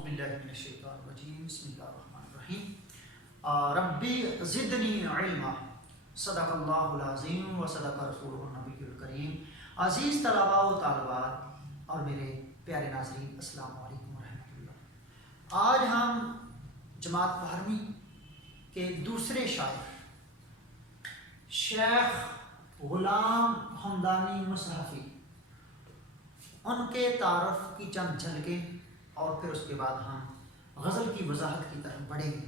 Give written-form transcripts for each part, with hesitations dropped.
اعوذ باللہ من الشیطان الرجیم بسم اللہ الرحمن الرحیم ربی زدنی علما صدق اللہ العظیم و صدق رسولہ النبی الکریم۔ عزیز طلباء و طالبات اور میرے پیارے ناظرین، السلام علیکم ورحمۃ اللہ۔ آج ہم جماعت 12ویں کے دوسرے شاعر شیخ غلام حمدانی مصحفی ان کے تعارف کی چند جھلکیں اور پھر اس کے بعد ہم غزل کی وضاحت کی طرف بڑھیں گے۔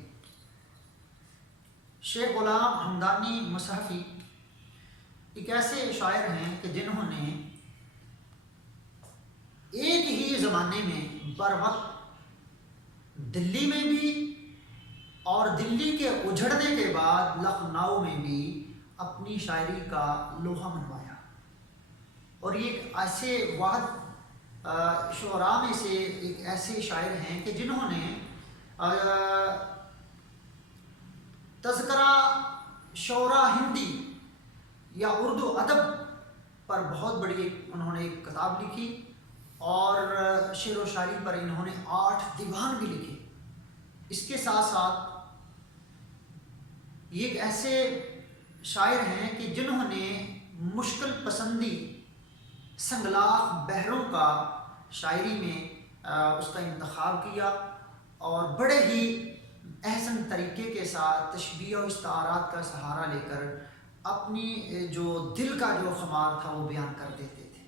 شیخ غلام حمدانی مصحفی ایک ایسے شاعر ہیں کہ جنہوں نے ایک ہی زمانے میں بر وقت دلی میں بھی اور دلی کے اجڑنے کے بعد لکھنؤ میں بھی اپنی شاعری کا لوہا منوایا، اور یہ ایک ایسے واحد شعراء میں سے ایک ایسے شاعر ہیں کہ جنہوں نے تذکرہ شعراء ہندی یا اردو ادب پر بہت بڑی انہوں نے ایک کتاب لکھی، اور شعر و شاعری پر انہوں نے 8 دیوان بھی لکھے۔ اس کے ساتھ ساتھ یہ ایک ایسے شاعر ہیں کہ جنہوں نے مشکل پسندی سنگلاخ بحروں کا شاعری میں اس کا انتخاب کیا، اور بڑے ہی احسن طریقے کے ساتھ تشبیہ و استعارات کا سہارا لے کر اپنی جو دل کا جو خمار تھا وہ بیان کر دیتے تھے۔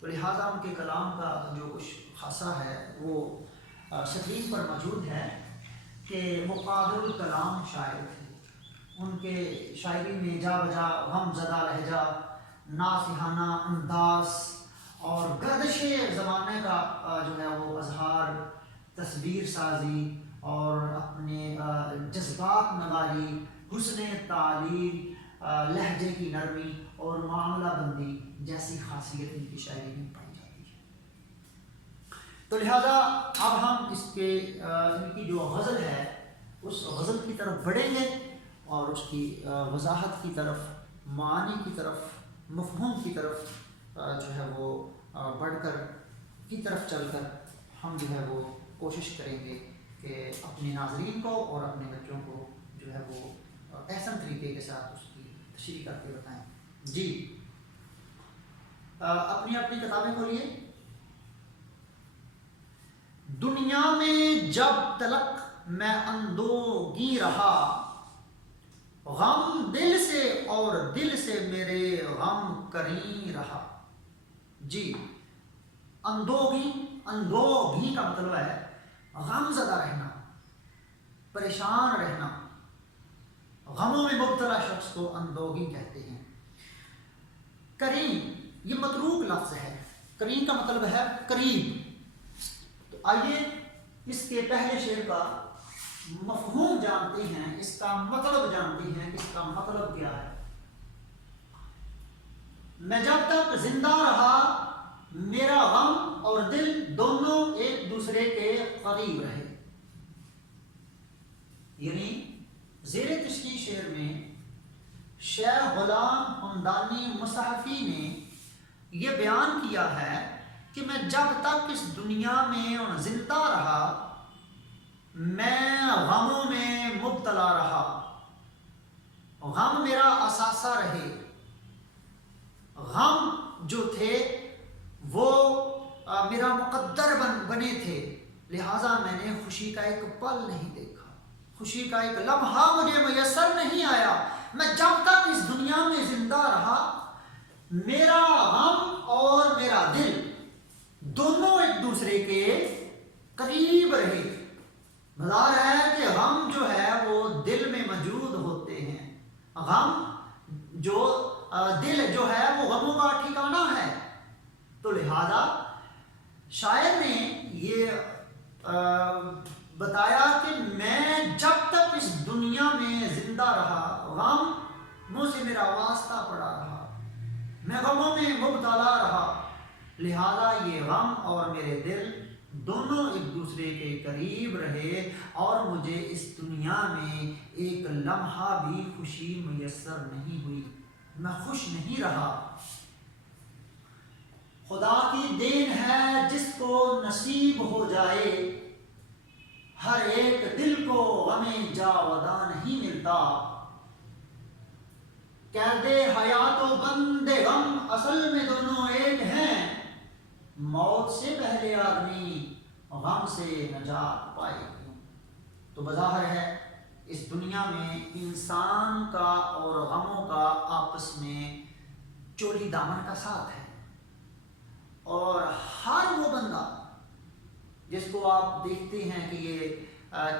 تو لہٰذا ان کے کلام کا جو کچھ خاصہ ہے وہ سکرین پر موجود ہے کہ مقابل الکلام شاعر تھے۔ ان کے شاعری میں جا بجا غم زدہ لہجہ، ناصحانہ انداز اور گردش زمانے کا جو ہے وہ اظہار، تصویر سازی اور اپنے جذبات نگاری، حسن تعلیم، لہجے کی نرمی اور معاملہ بندی جیسی خاصیت ان کی شاعری میں پائی جاتی ہے۔ تو لہذا اب ہم ان کی جو غزل ہے اس غزل کی طرف بڑھیں گے، اور اس کی وضاحت کی طرف، معانی کی طرف، مفہوم کی طرف جو ہے وہ بڑھ کر کی طرف چل کر ہم جو ہے وہ کوشش کریں گے کہ اپنے ناظرین کو اور اپنے بچوں کو جو ہے وہ احسن طریقے کے ساتھ اس کی تشریح کر کے بتائیں۔ جی اپنی کتابیں کھولیے۔ دنیا میں جب تلک میں اندوہگی رہا، غم دل سے اور دل سے میرے غم کریں رہا۔ جی اندوہگی کا مطلب ہے غم زدہ رہنا، پریشان رہنا۔ غموں میں مبتلا شخص کو اندوہگی کہتے ہیں۔ کریم یہ متروک لفظ ہے۔ کریم کا مطلب ہے قریب۔ تو آئیے اس کے پہلے شعر کا مفہوم جانتے ہیں، اس کا مطلب جانتے ہیں کہ اس کا مطلب کیا ہے۔ میں جب تک زندہ رہا میرا غم اور دل دونوں ایک دوسرے کے قریب رہے۔ یعنی زیر تشریح شعر میں شیخ غلام حمدانی مصحفی نے یہ بیان کیا ہے کہ میں جب تک اس دنیا میں زندہ رہا میں غموں میں مبتلا رہا، غم میرا اثاثہ رہے۔ غم جو تھے وہ میرا مقدر بنے تھے، لہٰذا میں نے خوشی کا ایک پل نہیں دیکھا، خوشی کا ایک لمحہ مجھے میسر نہیں آیا۔ میں جب تک اس دنیا میں زندہ رہا میرا غم اور میرا دل دونوں ایک دوسرے کے قریب رہے۔ مزار ہے کہ غم جو ہے وہ دل میں موجود ہوتے ہیں، غم جو دل جو ہے وہ غموں کا ٹھکانہ ہے۔ تو لہذا شاعر نے یہ بتایا کہ میں جب تک اس دنیا میں زندہ رہا غموں سے میرا واسطہ پڑا رہا، میں غموں میں مبتلا رہا، لہذا یہ غم اور میرے دل دونوں ایک دوسرے کے قریب رہے، اور مجھے اس دنیا میں ایک لمحہ بھی خوشی میسر نہیں ہوئی، میں خوش نہیں رہا۔ خدا کی دین ہے جس کو نصیب ہو جائے، ہر ایک دل کو غم جاوداں نہیں ملتا، قید حیات و بند غم اصل میں دونوں ایک ہیں، موت سے پہلے آدمی غم سے نجات پائے کیوں۔ تو بظاہر ہے اس دنیا میں انسان کا اور غموں کا آپس میں چولی دامن کا ساتھ ہے، اور ہر وہ بندہ جس کو آپ دیکھتے ہیں کہ یہ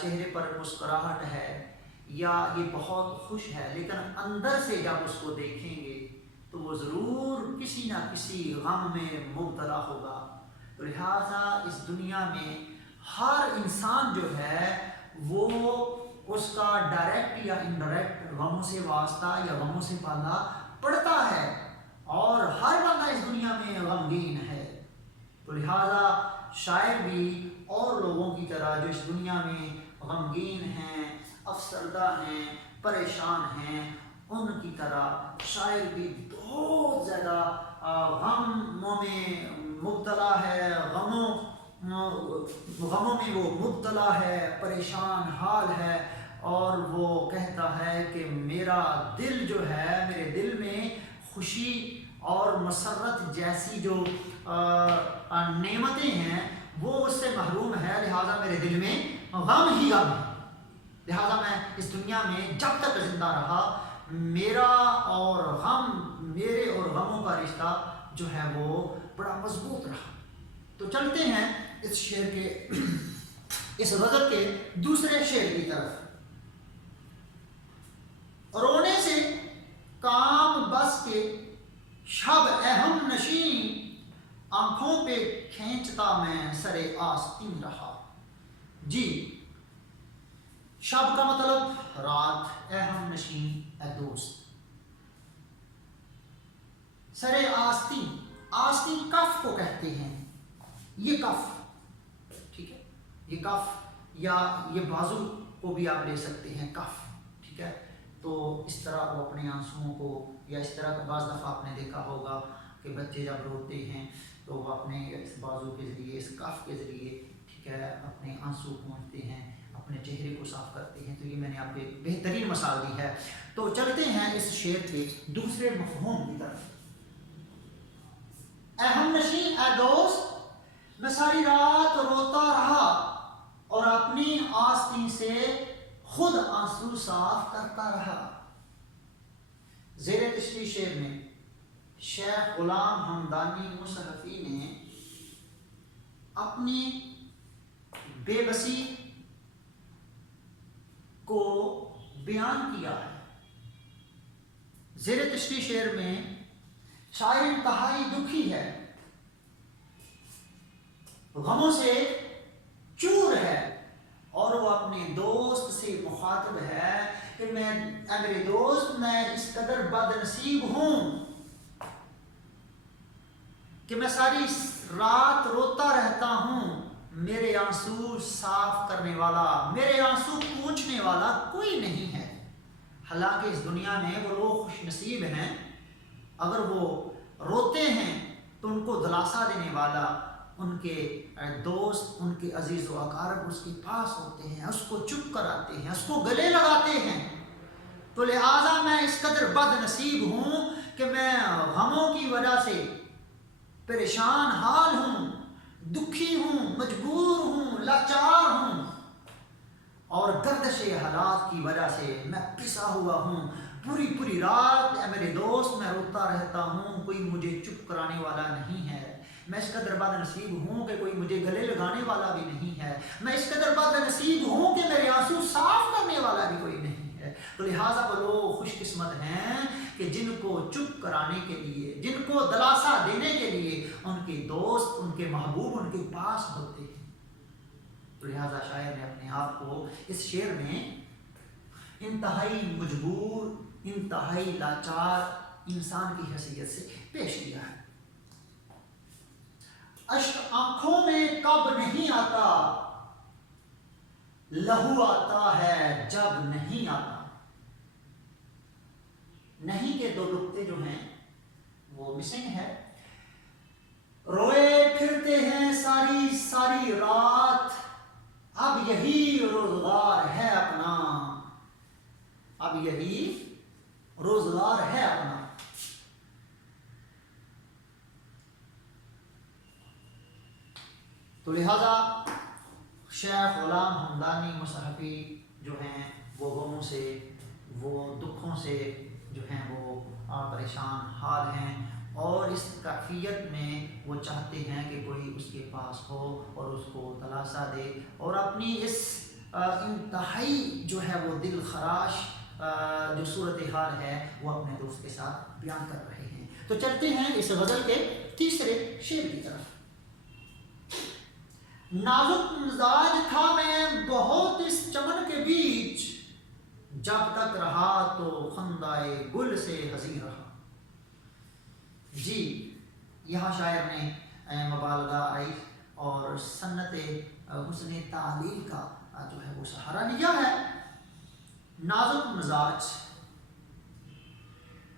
چہرے پر مسکراہٹ ہے یا یہ بہت خوش ہے، لیکن اندر سے جب اس کو دیکھیں گے تو وہ ضرور کسی نہ کسی غم میں مبتلا ہوگا۔ تو لہٰذا اس دنیا میں ہر انسان جو ہے وہ اس کا ڈائریکٹ یا انڈائریکٹ غموں سے واسطہ یا غموں سے پالا پڑتا ہے، اور ہر بندہ اس دنیا میں غمگین ہے۔ تو لہٰذا شاعر بھی اور لوگوں کی طرح جو اس دنیا میں غمگین ہیں، افسردہ ہیں، پریشان ہیں، ان کی طرح شاعر بھی بہت زیادہ غموں میں مبتلا ہے، غموں میں وہ مبتلا ہے، پریشان حال ہے، اور وہ کہتا ہے کہ میرا دل جو ہے، میرے دل میں خوشی اور مسرت جیسی جو نعمتیں ہیں وہ اس سے محروم ہے، لہٰذا میرے دل میں غم ہی غم ہے۔ لہٰذا میں اس دنیا میں جب تک زندہ رہا میرے اور غموں کا رشتہ جو ہے وہ بڑا مضبوط رہا۔ تو چلتے ہیں اس شعر کے اس غزل کے دوسرے شعر کی طرف۔ رونے سے کام بس کے شب اہم نشین، آنکھوں پہ کھینچتا میں سر آستین رہا۔ جی، شب کا مطلب رات، اہم نشین اے دوست، سر آستین، آستین کف کو کہتے ہیں، یہ کف، ٹھیک ہے، یہ کف یا یہ بازو کو بھی آپ لے سکتے ہیں، کف، ٹھیک ہے۔ تو اس طرح وہ اپنے آنسوؤں کو، یا اس طرح بعض دفعہ آپ نے دیکھا ہوگا کہ بچے جب روتے ہیں تو وہ اپنے اس بازو کے ذریعے، اس کف کے ذریعے، ٹھیک ہے، اپنے آنسو پہنچتے ہیں، اپنے چہرے کو صاف کرتے ہیں۔ تو یہ میں نے آپ کو ایک بہترین مثال دی ہے۔ تو چلتے ہیں اس شعر کے دوسرے مفہوم کی طرف۔ اہم نشین اے دوست، میں ساری رات روتا رہا اور اپنی آستین سے خود آنسو صاف کرتا رہا۔ زیر تشریح شعر میں شیخ غلام حمدانی مصحفی نے اپنی بے بسی کو بیان کیا ہے۔ زیر تشریح شعر میں شاعر انتہائی دکھی ہے، غموں سے چور ہے، اور وہ اپنے دوست سے مخاطب ہے کہ میرے دوست، میں اس قدر بد نصیب ہوں کہ میں ساری رات روتا رہتا ہوں، میرے آنسو صاف کرنے والا، میرے آنسو پوچھنے والا کوئی نہیں ہے۔ حالانکہ اس دنیا میں وہ لوگ خوش نصیب ہیں، اگر وہ روتے ہیں تو ان کو دلاسا دینے والا ان کے دوست، ان کے عزیز و اقارب اس کے پاس ہوتے ہیں، اس کو چپ کراتے ہیں، اس کو گلے لگاتے ہیں۔ تو لہٰذا میں اس قدر بد نصیب ہوں کہ میں غموں کی وجہ سے پریشان حال ہوں، دکھی ہوں، مجبور ہوں، لاچار ہوں، اور گردش حالات کی وجہ سے میں پسا ہوا ہوں۔ پوری رات اے میرے دوست میں روتا رہتا ہوں، کوئی مجھے چپ کرانے والا نہیں ہے۔ میں اس قدر بد نصیب ہوں کہ کوئی مجھے گلے لگانے والا بھی نہیں ہے۔ میں اس قدر بد نصیب ہوں کہ میرے آنسو صاف کرنے والا بھی کوئی نہیں ہے۔ تو لہٰذا وہ لوگ خوش قسمت ہیں کہ جن کو چپ کرانے کے لیے، جن کو دلاسا دینے کے لیے ان کے دوست، ان کے محبوب ان کے پاس ہوتے ہیں۔ تو لہٰذا شاعر نے اپنے آپ کو اس شعر میں انتہائی مجبور، انتہائی لاچار انسان کی حیثیت سے پیش کیا ہے۔ اشک آنکھوں میں کب نہیں آتا، لہو آتا ہے جب نہیں آتا۔ نہیں کے دو نقطے جو ہیں وہ مسنگ ہے۔ روئے پھرتے ہیں ساری رات، اب یہی تو لہٰذا شیخ غلام حمدانی مصحفی جو ہیں وہ غموں سے، وہ دکھوں سے جو ہیں وہ پریشان حال ہیں، اور اس کیفیت میں وہ چاہتے ہیں کہ کوئی اس کے پاس ہو اور اس کو دلاسا دے، اور اپنی اس انتہائی جو ہے وہ دل خراش جو صورتحال ہے وہ اپنے دوست کے ساتھ بیان کر رہے ہیں۔ تو چلتے ہیں اس غزل کے تیسرے شعر کی طرف۔ نازک مزاج تھا میں بہت اس چمن کے بیچ، جب تک رہا تو خندائے گل سے حزین رہا۔ جی یہاں شاعر نے مبالغہ آئی اور سنت حسن تعلیل کا جو ہے وہ سہارا لیا ہے۔ نازک مزاج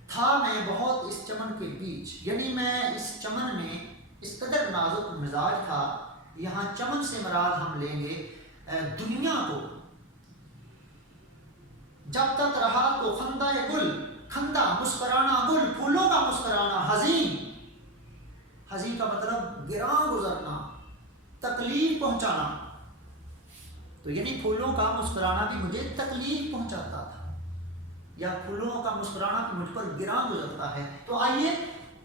تھا میں بہت اس چمن کے بیچ، یعنی میں اس چمن میں اس قدر نازک مزاج تھا۔ یہاں چمن سے مراد ہم لیں گے دنیا کو۔ جب تک رہا تو خندہ گل، خندہ مسکرانا، گل پھولوں کا مسکرانا، حزین، حزین کا مطلب گراں گزرنا، تکلیف پہنچانا، تو یعنی پھولوں کا مسکرانا بھی مجھے تکلیف پہنچاتا تھا، یا پھولوں کا مسکرانا بھی مجھ پر گراں گزرتا ہے۔ تو آئیے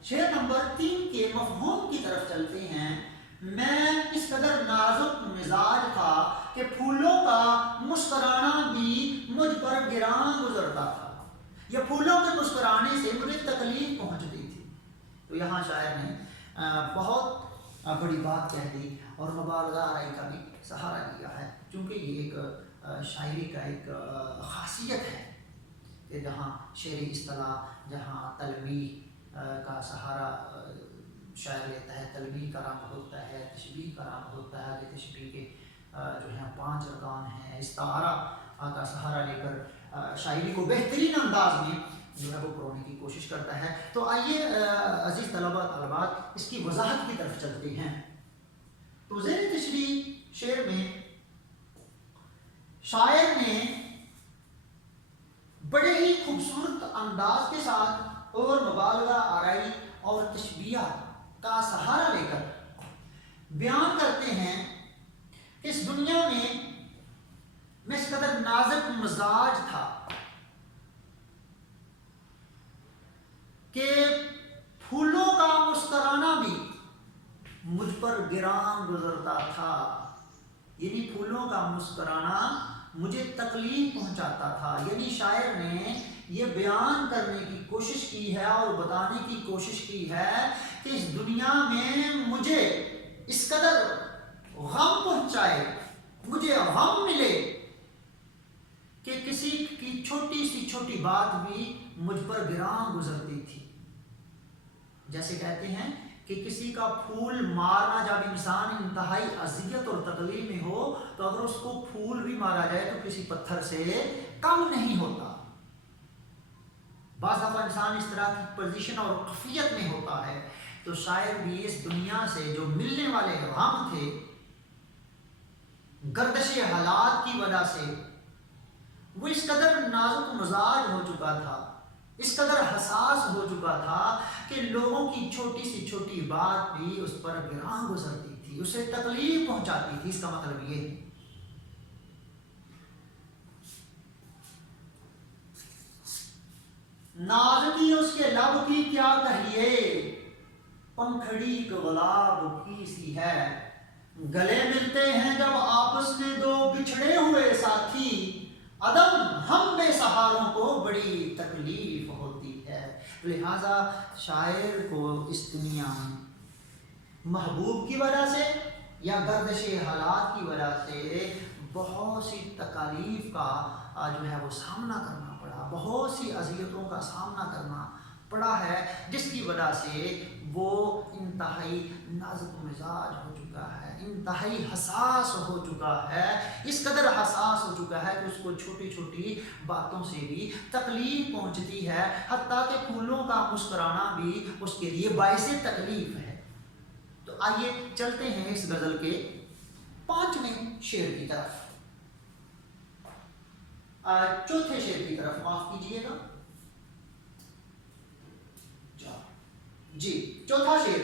شعر نمبر 3 کے مفہوم کی طرف چلتے ہیں۔ میں اس قدر نازک مزاج تھا کہ پھولوں کا مسکرانا بھی مجھ پر گراں گزرتا تھا، یا پھولوں کے مسکرانے سے مجھے تکلیف پہنچتی تھی۔ تو یہاں شاعر نے بہت بڑی بات کہہ دی اور مبالغہ آرائی کا بھی سہارا لیا ہے، چونکہ یہ ایک شاعری کا ایک خاصیت ہے کہ جہاں شعری اصطلاح، جہاں تلمیح کا سہارا شاعر لیتا ہے، تلمیح کا رنگ ہوتا ہے، تشبیہ کا رنگ ہوتا ہے، کہ تشبیہ کے جو ہیں 5 ارکان ہیں، استعارہ کا سہارا لے کر شاعری کو بہترین انداز میں جو ہے وہ پرونے کی کوشش کرتا ہے۔ تو آئیے عزیز طلباء طالبات اس کی وضاحت کی طرف چلتے ہیں۔ تو زیر تشریح شعر میں شاعر نے بڑے ہی خوبصورت انداز کے ساتھ اور مبالغہ آرائی اور تشبیہ کا سہارا لے کر بیان کرتے ہیں کہ اس دنیا میں اس قدر نازک مزاج تھا کہ پھولوں کا مسکرانا بھی مجھ پر گراں گزرتا تھا، یعنی پھولوں کا مسکرانا مجھے تکلیف پہنچاتا تھا۔ یعنی شاعر نے یہ بیان کرنے کی کوشش کی ہے اور بتانے کی کوشش کی ہے کہ اس دنیا میں مجھے اس قدر غم پہنچائے، مجھے غم ملے کہ کسی کی چھوٹی سی چھوٹی بات بھی مجھ پر گراں گزرتی تھی۔ جیسے کہتے ہیں کہ کسی کا پھول مارنا، جب انسان انتہائی اذیت اور تکلیف میں ہو تو اگر اس کو پھول بھی مارا جائے تو کسی پتھر سے کم نہیں ہوتا۔ بعض دفعہ انسان اس طرح کی پوزیشن اور کفیت میں ہوتا ہے، تو شاعر بھی اس دنیا سے جو ملنے والے غم تھے، گردش حالات کی وجہ سے وہ اس قدر نازک مزاج ہو چکا تھا، اس قدر حساس ہو چکا تھا کہ لوگوں کی چھوٹی سی چھوٹی بات بھی اس پر گراں گزرتی تھی، اسے تکلیف پہنچاتی تھی۔ اس کا مطلب یہ ہے نازکی اس کے لب کی کیا کہیے، پنکھڑی کے گلاب کی سی ہے، گلے ملتے ہیں جب آپس میں دو بچھڑے ہوئے ساتھی، عدم ہم بے سہاروں کو بڑی تکلیف ہوتی ہے۔ لہذا شاعر کو اس دنیا میں محبوب کی وجہ سے یا گردش حالات کی وجہ سے بہت سی تکالیف کا جو ہے وہ سامنا کرنا پڑا، بہت سی اذیتوں کا سامنا کرنا پڑا ہے، جس کی وجہ سے وہ انتہائی نازک مزاج ہو چکا ہے، انتہائی حساس ہو چکا ہے، اس قدر حساس ہو چکا ہے کہ اس کو چھوٹی چھوٹی باتوں سے بھی تکلیف پہنچتی ہے، حتیٰ کہ پھولوں کا مسکرانا بھی اس کے لیے باعث تکلیف ہے۔ تو آئیے چلتے ہیں اس غزل کے 5ویں شعر کی طرف، چوتھے شعر کی طرف، معاف کیجیے گا جی، چوتھا شعر۔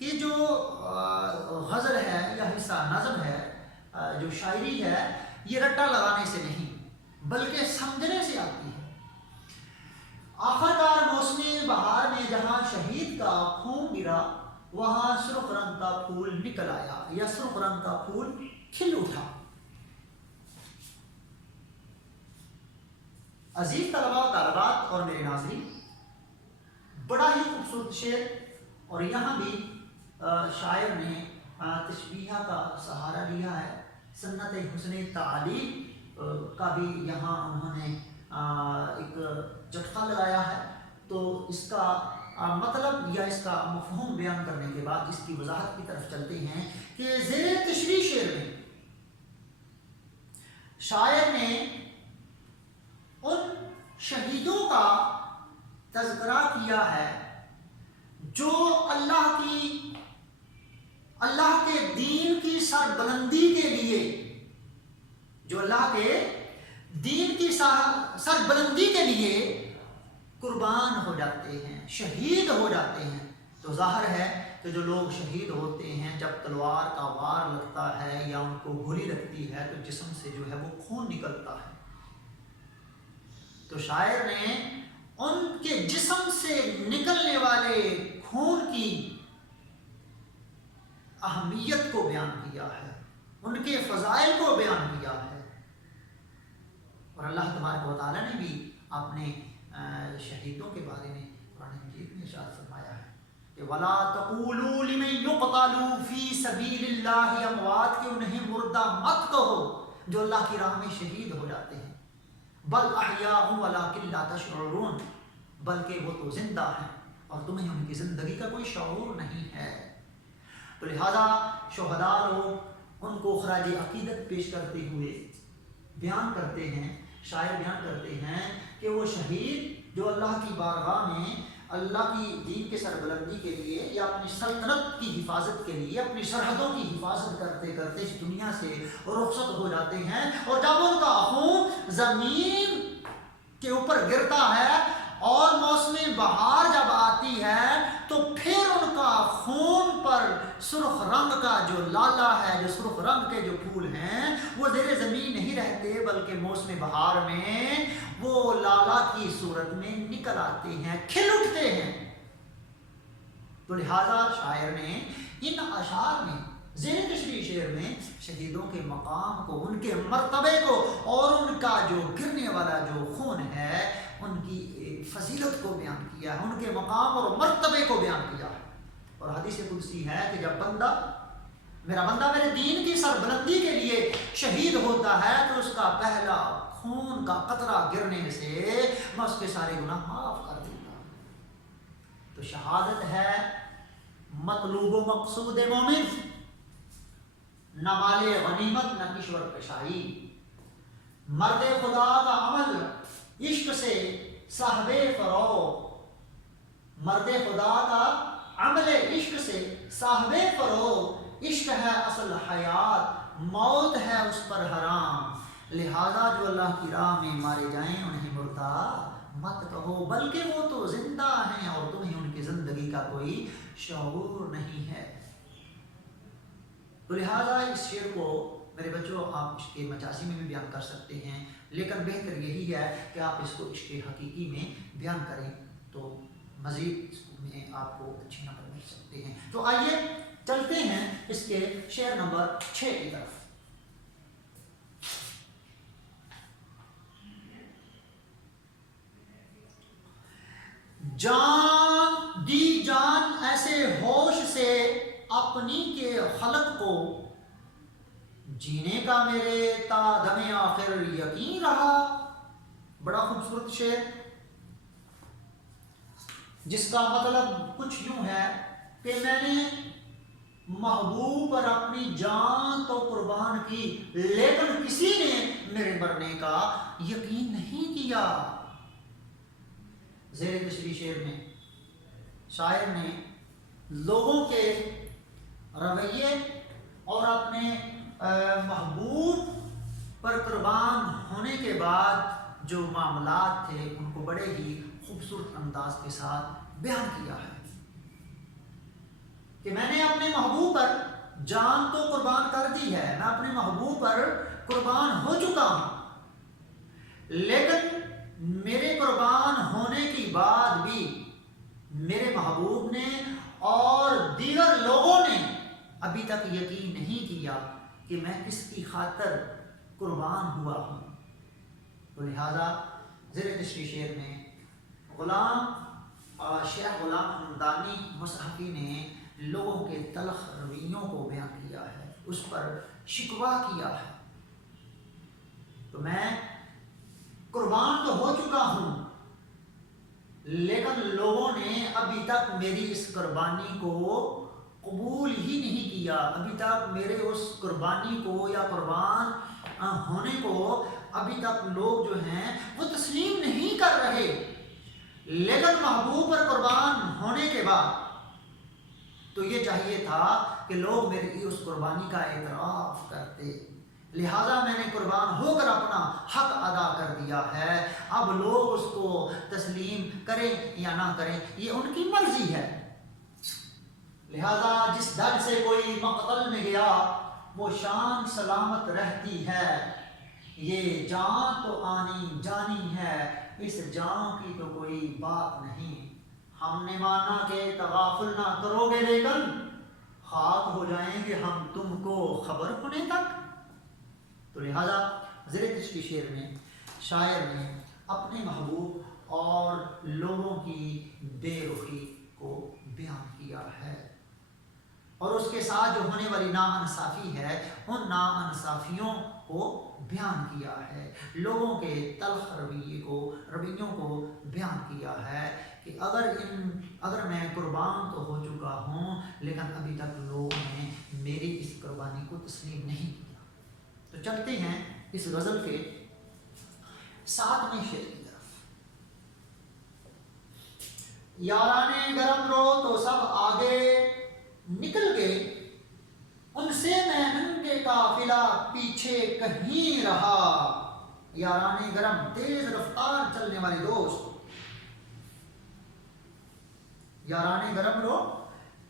کہ جو غزل ہے یا حصہ نظم ہے، جو شاعری ہے، یہ رٹا لگانے سے نہیں بلکہ سمجھنے سے آتی ہے۔ آخرکار موسم بہار میں جہاں شہید کا خون گرا، وہاں سرخ رنگ کا پھول نکل آیا یا سرخ رنگ کا پھول کھل اٹھا۔ عزیز طلباء و طالبات اور میرے ناظرین، بڑا ہی خوبصورت شعر، اور یہاں بھی شاعر نے تشبیہ کا سہارا لیا ہے، سنت حسن تعلیم کا بھی یہاں انہوں نے ایک جٹکا لگایا ہے۔ تو اس کا مطلب یا اس کا مفہوم بیان کرنے کے بعد اس کی وضاحت کی طرف چلتے ہیں کہ زیر تشریح شعر میں شاعر نے ان شہیدوں کا تذکرہ کیا ہے جو اللہ کے دین کی سربلندی کے لیے، جو اللہ کے دین کی سربلندی کے لیے قربان ہو جاتے ہیں، شہید ہو جاتے ہیں۔ تو ظاہر ہے کہ جو لوگ شہید ہوتے ہیں، جب تلوار کا وار لگتا ہے یا ان کو گولی لگتی ہے تو جسم سے جو ہے وہ خون نکلتا ہے۔ تو شاعر نے ان کے جسم سے نکلنے والے خون کی اہمیت کو بیان کیا ہے، ان کے فضائل کو بیان کیا ہے۔ اور اللہ تبارک و تعالیٰ نے بھی اپنے شہیدوں کے بارے میں قرآن مجید میں ارشاد فرمایا ہے کہ وَلَا تَقُولُوا لِمَن يُقْتَلُ فِي سَبِيلِ اللَّهِ اموات، کہ انہیں مردہ مت کہو جو اللہ کی راہ میں شہید ہو جاتے ہیں، بل احیاء وَلَٰكِن لَا تَشْعُرُونَ، بلکہ وہ تو زندہ ہیں اور تمہیں ان کی زندگی کا کوئی شعور نہیں ہے۔ تو لہذا شہداء لوگ ان کو خراج عقیدت پیش کرتے ہوئے بیان کرتے ہیں، شاعر بیان کرتے ہیں کہ وہ شہید جو اللہ کی بارگاہ میں اللہ کی دین کے سربلندی کے لیے یا اپنی سلطنت کی حفاظت کے لیے اپنی سرحدوں کی حفاظت کرتے کرتے اس دنیا سے رخصت ہو جاتے ہیں، اور جب ان کا خون زمین کے اوپر گرتا ہے اور موسم بہار جب آتی ہے تو پھر ان کا خون پر سرخ رنگ کا جو لالا ہے، جو سرخ رنگ کے جو پھول ہیں وہ زیر زمین نہیں رہتے بلکہ موسم بہار میں وہ لالا کی صورت میں نکل آتے ہیں، کھل اٹھتے ہیں۔ تو لہذا شاعر نے ان اشعار میں زیر تشریح شعر میں شہیدوں کے مقام کو، ان کے مرتبے کو اور ان کا جو گرنے والا جو خون ہے ان کی فضیلت کو بیان کیا ہے، ان کے مقام اور مرتبے کو بیان کیا ہے۔ اور حدیث قدسی ہے کہ جب میرا بندہ میرے دین کی سربلندی کے لیے شہید ہوتا ہے تو اس کا پہلا خون کا قطرہ گرنے سے میں اس کے سارے گناہ معاف کر دیتا ہوں۔ تو شہادت ہے مطلوب و مقصود مومن، نہ مال غنیمت نہ کشور کشائی۔ مرد خدا کا عمل عشق سے صاحب فروغ، مرد خدا کا عمل عشق سے صاحب فروغ، عشق ہے اصل حیات، موت ہے اس پر حرام، لہذا جو اللہ کی راہ میں مارے جائیں انہیں مردہ مت کہو بلکہ وہ تو زندہ ہیں اور تمہیں ان کی زندگی کا کوئی شعور نہیں ہے۔ تو لہذا اس شعر کو میرے بچوں آپ عشق مجازی میں بھی بیان کر سکتے ہیں، لیکن بہتر یہی ہے کہ آپ اس کو عشق حقیقی میں بیان کریں تو مزید میں آپ کو اچھے نمبر مل سکتے ہیں۔ تو آئیے چلتے ہیں اس کے شعر نمبر 6 کی طرف۔ جان دی جان ایسے ہوش سے اپنی کے خلق کو، جینے کا میرے تا دم آخر یقین رہا۔ بڑا خوبصورت شعر جس کا مطلب کچھ یوں ہے کہ میں نے محبوب پر اپنی جان تو قربان کی لیکن کسی نے میرے مرنے کا یقین نہیں کیا۔ زیر تشریح شعر میں شاعر نے لوگوں کے رویے اور اپنے محبوب پر قربان ہونے کے بعد جو معاملات تھے ان کو بڑے ہی خوبصورت انداز کے ساتھ بیان کیا ہے۔ کہ میں نے اپنے محبوب پر جان تو قربان کر دی ہے، میں اپنے محبوب پر قربان ہو چکا ہوں، لیکن میرے قربان ہونے کے بعد بھی میرے محبوب نے اور دیگر لوگوں نے ابھی تک یقین نہیں کیا کہ میں کس کی خاطر قربان ہوا ہوں۔ تو لہذا زیر تشریح شعر میں شیخ غلام حمدانی مصحفی نے لوگوں کے تلخ رویوں کو بیان کیا ہے، اس پر شکوہ کیا ہے۔ تو میں قربان تو ہو چکا ہوں، لیکن لوگوں نے ابھی تک میری اس قربانی کو قبول ہی نہیں کیا، ابھی تک میرے اس قربانی کو یا قربان ہونے کو ابھی تک لوگ جو ہیں وہ تسلیم نہیں کر رہے۔ لیکن محبوب پر قربان ہونے کے بعد تو یہ چاہیے تھا کہ لوگ میری اس قربانی کا اعتراف کرتے، لہذا میں نے قربان ہو کر اپنا حق ادا کر دیا ہے، اب لوگ اس کو تسلیم کریں یا نہ کریں یہ ان کی مرضی ہے۔ لہذا جس در سے کوئی مقتل میں گیا وہ شان سلامت رہتی ہے، یہ جان تو آنی جانی ہے، اس جان کی تو کوئی بات نہیں، ہم نے مانا کہ تغافل نہ کرو گے لیکن خاک ہو جائیں گے ہم تم کو خبر ہونے تک۔ تو لہذا زیر تشریح شعر میں شاعر نے اپنے محبوب اور لوگوں کی بے رخی کو بیان کیا ہے، اور اس کے ساتھ جو ہونے والی ناانصافی ہے ان ناانصافیوں کو بیان کیا ہے، لوگوں کے تلخ رویوں کو بیان کیا ہے کہ اگر میں قربان تو ہو چکا ہوں لیکن ابھی تک لوگوں نے میری اس قربانی کو تسلیم نہیں کیا۔ تو چلتے ہیں اس غزل کے 7ویں شعر کی طرف۔ یارانے گرم رو تو سب آگے نکل گئے، ان سے میں ننگے قافلہ پیچھے کہیں رہا۔ یارانے گرم تیز رفتار چلنے والے دوست، یارانے گرم رو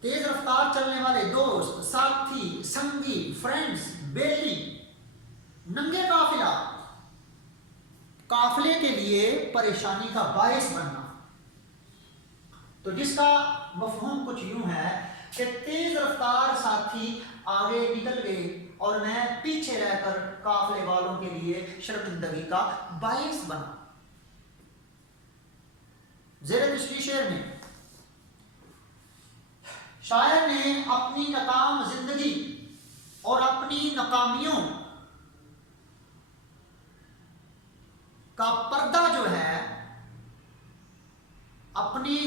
تیز رفتار چلنے والے دوست، ساتھی، سنگی، فرینڈز، بیلی، ننگے قافلہ، قافلے کے لیے پریشانی کا باعث بننا۔ تو جس کا مفہوم کچھ یوں ہے کہ تیز رفتار ساتھی آگے نکل گئے اور میں پیچھے رہ کر قافلے والوں کے لیے شرمندگی کا باعث بنا۔ زیر تشریح شعر میں شاعر نے اپنی ناکام زندگی اور اپنی ناکامیوں کا پردہ جو ہے، اپنی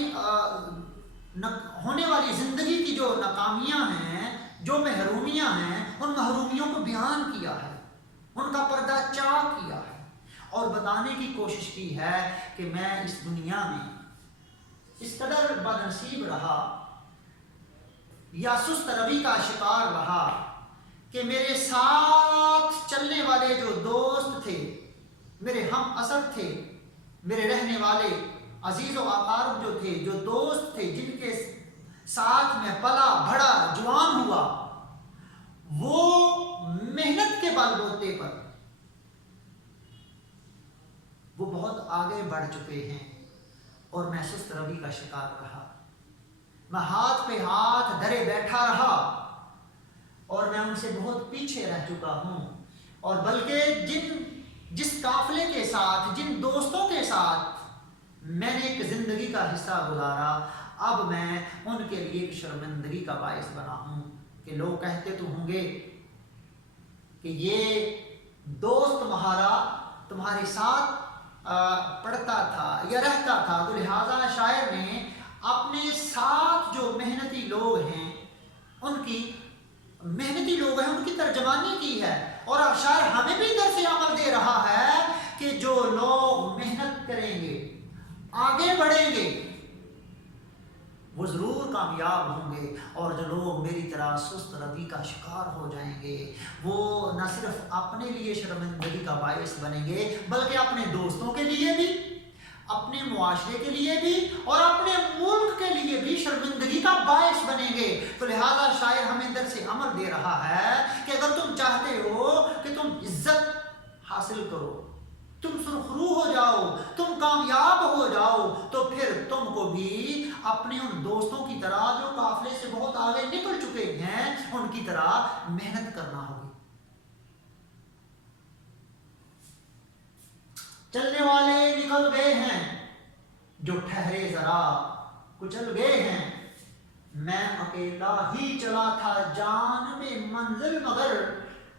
ہونے والی زندگی کی جو ناکامیاں ہیں، جو محرومیاں ہیں، ان محرومیوں کو بیان کیا ہے، ان کا پردہ چاک کیا ہے اور بتانے کی کوشش کی ہے کہ میں اس دنیا میں اس قدر بدنصیب رہا یا سست روی کا شکار رہا کہ میرے ساتھ چلنے والے جو دوست تھے، میرے ہم اثر تھے، میرے رہنے والے عزیز و اقارب جو تھے، جو دوست تھے، جن کے ساتھ میں پلا بڑا جوان ہوا، وہ محنت کے بل بوتے پر وہ بہت آگے بڑھ چکے ہیں اور میں سست روی کا شکار رہا، میں ہاتھ پہ ہاتھ دھرے بیٹھا رہا اور میں ان سے بہت پیچھے رہ چکا ہوں، اور بلکہ جس قافلے کے ساتھ، جن دوستوں کے ساتھ میں نے ایک زندگی کا حصہ گزارا، اب میں ان کے لیے ایک شرمندگی کا باعث بنا ہوں کہ لوگ کہتے تو ہوں گے کہ یہ دوست تمہارے ساتھ پڑھتا تھا یا رہتا تھا۔ تو لہٰذا شاعر نے اپنے ساتھ جو محنتی لوگ ہیں ان کی ترجمانی کی ہے، اور شاعر ہمیں بھی درس عمل دے رہا ہے کہ جو لوگ محنت کریں گے، آگے بڑھیں گے، وہ ضرور کامیاب ہوں گے، اور جو لوگ میری طرح سست روی کا شکار ہو جائیں گے وہ نہ صرف اپنے لیے شرمندگی کا باعث بنیں گے بلکہ اپنے دوستوں کے لیے بھی، اپنے معاشرے کے لیے بھی اور اپنے ملک کے لیے بھی شرمندگی کا باعث بنیں گے۔ تو لہٰذا شاعر ہمیں درس عمل دے رہا ہے کہ اگر تم چاہتے ہو کہ تم عزت حاصل کرو، تم سرخرو ہو جاؤ، تم کامیاب ہو جاؤ، تو پھر تم کو بھی اپنے ان دوستوں کی طرح جو قافلے سے بہت آگے نکل چکے ہیں ان کی طرح محنت کرنا ہوگی۔ چلنے والے نکل گئے ہیں، جو ٹھہرے ذرا کچل گئے ہیں، میں اکیلا ہی چلا تھا جانب منزل مگر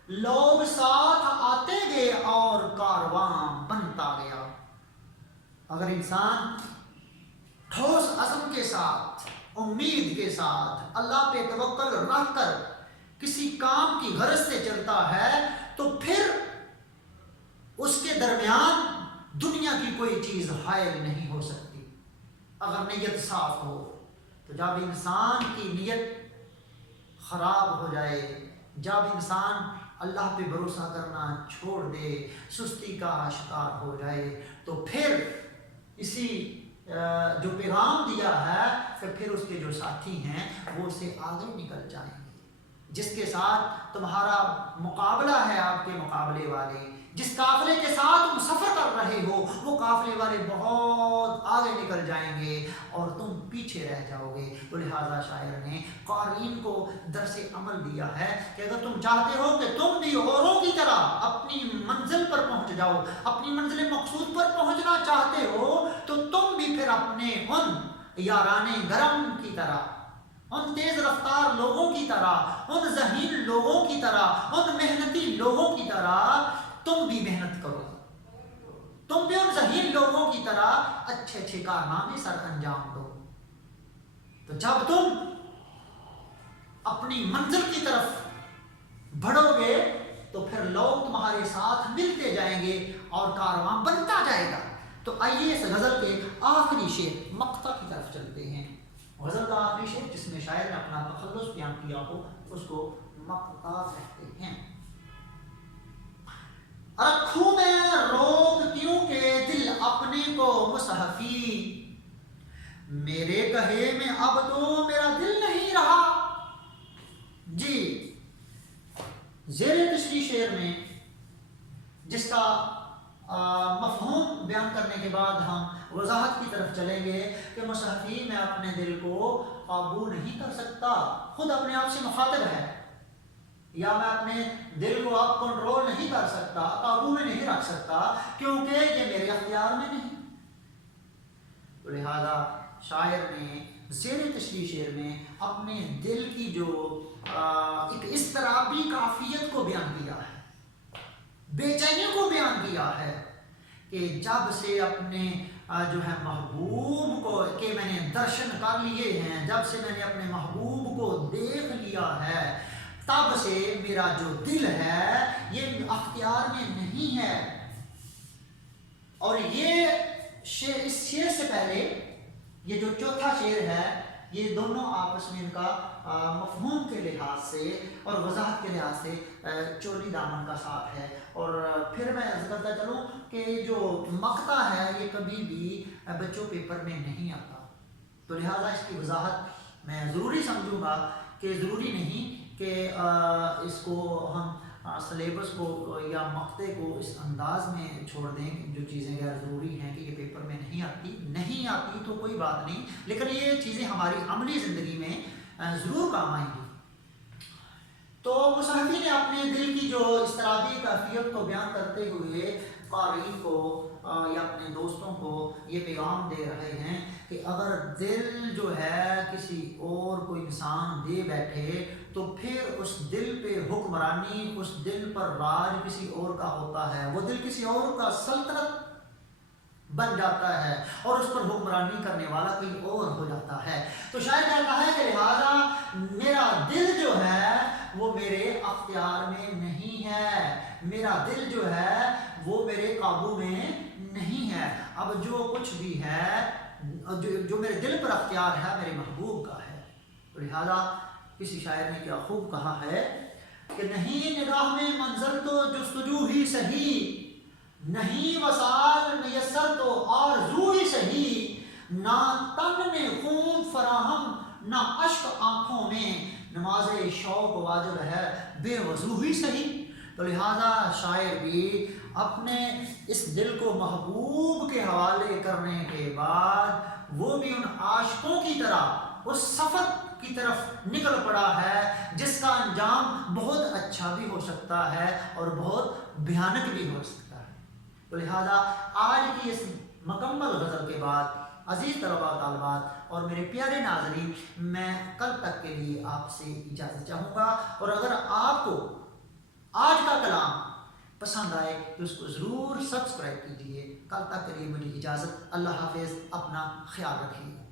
لوگ ساتھ آتے گئے اور کارواں بنتا گیا۔ اگر انسان ٹھوس عزم کے ساتھ، امید کے ساتھ، اللہ پہ توکل رکھ کر کسی کام کی غرض سے چلتا ہے تو پھر اس کے درمیان دنیا کی کوئی چیز حائل نہیں ہو سکتی اگر نیت صاف ہو۔ تو جب انسان کی نیت خراب ہو جائے، جب انسان اللہ پہ بھروسہ کرنا چھوڑ دے، سستی کا شکار ہو جائے، تو پھر اسی جو پیغام دیا ہے کہ پھر اس کے جو ساتھی ہیں وہ اسے آگے نکل جائیں گے۔ جس کے ساتھ تمہارا مقابلہ ہے، آپ کے مقابلے والے، جس قافلے کے ساتھ تم سفر کر رہے ہو، وہ قافلے والے بہت آگے نکل جائیں گے اور تم پیچھے رہ جاؤ گے۔ تو لہٰذا شاعر نے قارئین کو درس عمل دیا ہے کہ اگر تم چاہتے ہو کہ تم بھی اوروں کی طرح اپنی منزل پر پہنچ جاؤ، اپنی منزل مقصود پر پہنچنا چاہتے ہو، تو تم بھی پھر اپنے ان یاران گرم کی طرح، ان تیز رفتار لوگوں کی طرح، ان ذہین لوگوں کی طرح، ان محنتی لوگوں کی طرح تم بھی محنت کرو، تم بھی ان ذہین لوگوں کی طرح اچھے اچھے کارنامے سر انجام دو۔ تو جب تم اپنی منزل کی طرف بڑھو گے تو پھر لوگ تمہارے ساتھ ملتے جائیں گے اور کارواں بنتا جائے گا۔ تو آئیے اس غزل کے آخری شعر مقطع کی طرف چلتے ہیں۔ غزل کا آخری شعر جس میں شاعر نے اپنا تخلص بیان کیا ہو اس کو مقطع کہتے ہیں۔ رکھوں میں روک کیوں کہ دل اپنے کو مصحفی، میرے کہے میں اب تو میرا دل نہیں رہا۔ جی، زیر تشریح شعر میں جس کا مفہوم بیان کرنے کے بعد ہم وضاحت کی طرف چلیں گے کہ مصحفی میں اپنے دل کو قابو نہیں کر سکتا، خود اپنے آپ سے مخاطب ہے، یا میں اپنے دل کو اب کنٹرول نہیں کر سکتا، قابو میں نہیں رکھ سکتا کیونکہ یہ میرے اختیار میں نہیں۔ تو لہذا شاعر نے زیر تشریح شعر میں اپنے دل کی جو ایک اضطرابی کیفیت کو بیان کیا ہے، بے چینی کو بیان کیا ہے کہ جب سے اپنے جو ہے محبوب کو کہ میں نے درشن کر لیے ہیں، جب سے میں نے اپنے محبوب کو دیکھ لیا ہے، تب سے میرا جو دل ہے یہ اختیار میں نہیں ہے۔ اور یہ شعر، اس شعر سے پہلے یہ جو چوتھا شعر ہے، یہ دونوں آپس میں ان کا مفہوم کے لحاظ سے اور وضاحت کے لحاظ سے چولی دامن کا ساتھ ہے۔ اور پھر میں عرض کرتا چلوں کہ جو مقطع ہے یہ کبھی بھی بچوں پیپر میں نہیں آتا، تو لہٰذا اس کی وضاحت میں ضروری سمجھوں گا کہ ضروری نہیں کہ اس کو ہم سلیبس کو یا مقطع کو اس انداز میں چھوڑ دیں جو چیزیں غیر ضروری ہیں کہ یہ پیپر میں نہیں آتی تو کوئی بات نہیں، لیکن یہ چیزیں ہماری عملی زندگی میں ضرور کام آئیں گی۔ تو مصحفی نے اپنے دل کی جو اضطرابی کیفیت کو بیان کرتے ہوئے قارئین کو یا اپنے دوستوں کو یہ پیغام دے رہے ہیں کہ اگر دل جو ہے کسی اور کو انسان دے بیٹھے تو پھر اس دل پہ حکمرانی، اس دل پر راج کسی اور کا ہوتا ہے، وہ دل کسی اور کا سلطنت بن جاتا ہے اور اس پر حکمرانی کرنے والا کوئی اور ہو جاتا ہے۔ تو شاید کہتا ہے کہ لہٰذا میرا دل جو ہے وہ میرے اختیار میں نہیں ہے، میرا دل جو ہے وہ میرے قابو میں نہیں ہے، اب جو کچھ بھی ہے جو میرے دل پر اختیار ہے میرے محبوب کا ہے۔ تو لہٰذا کسی شاعر نے کیا خوب کہا ہے کہ نہیں نگاہ میں منظر تو جستجو ہی سہی، نہیں وسال میسر تو آرزو ہی سہی، نہ تن میں خون فراہم نہ اشک آنکھوں میں، نماز شوق واجب ہے بے وضو ہی سہی۔ تو لہٰذا شاعر بھی اپنے اس دل کو محبوب کے حوالے کرنے کے بعد وہ بھی ان عاشقوں کی طرح اس سفر کی طرف نکل پڑا ہے جس کا انجام بہت اچھا بھی ہو سکتا ہے اور بہت بھیانک بھی ہو سکتا ہے۔ تو لہٰذا آج کی اس مکمل غزل کے بعد عزیز طلباء و طالبات اور میرے پیارے ناظرین، میں کل تک کے لیے آپ سے اجازت چاہوں گا، اور اگر آپ کو آج کا کلام پسند آئے تو اس کو ضرور سبسکرائب کیجیے۔ کل تک کے لیے میری اجازت، اللہ حافظ، اپنا خیال رکھیے۔